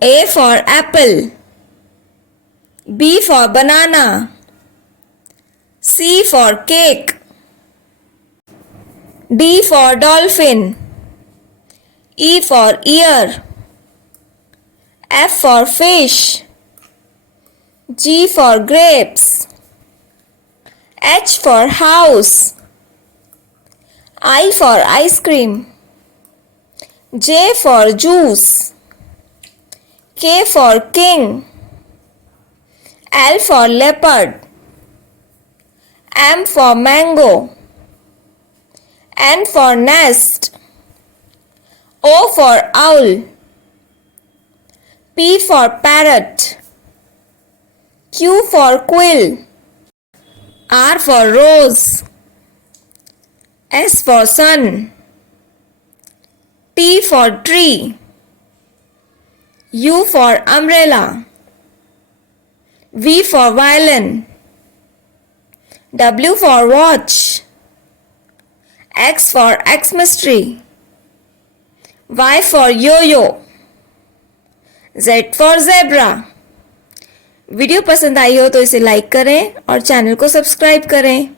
A for apple, B for banana, C for cake, D for dolphin, E for ear, F for fish, G for grapes, H for house, I for ice cream, J for juice, K for king, L for leopard, M for mango, N for nest, O for owl, P for parrot, Q for quill, R for rose, S for sun, T for tree, U for umbrella, V for violin, W for watch, X for Xmas tree, Y for yo-yo, Z for zebra। Video पसंद आई हो तो इसे like करें और channel को subscribe करें।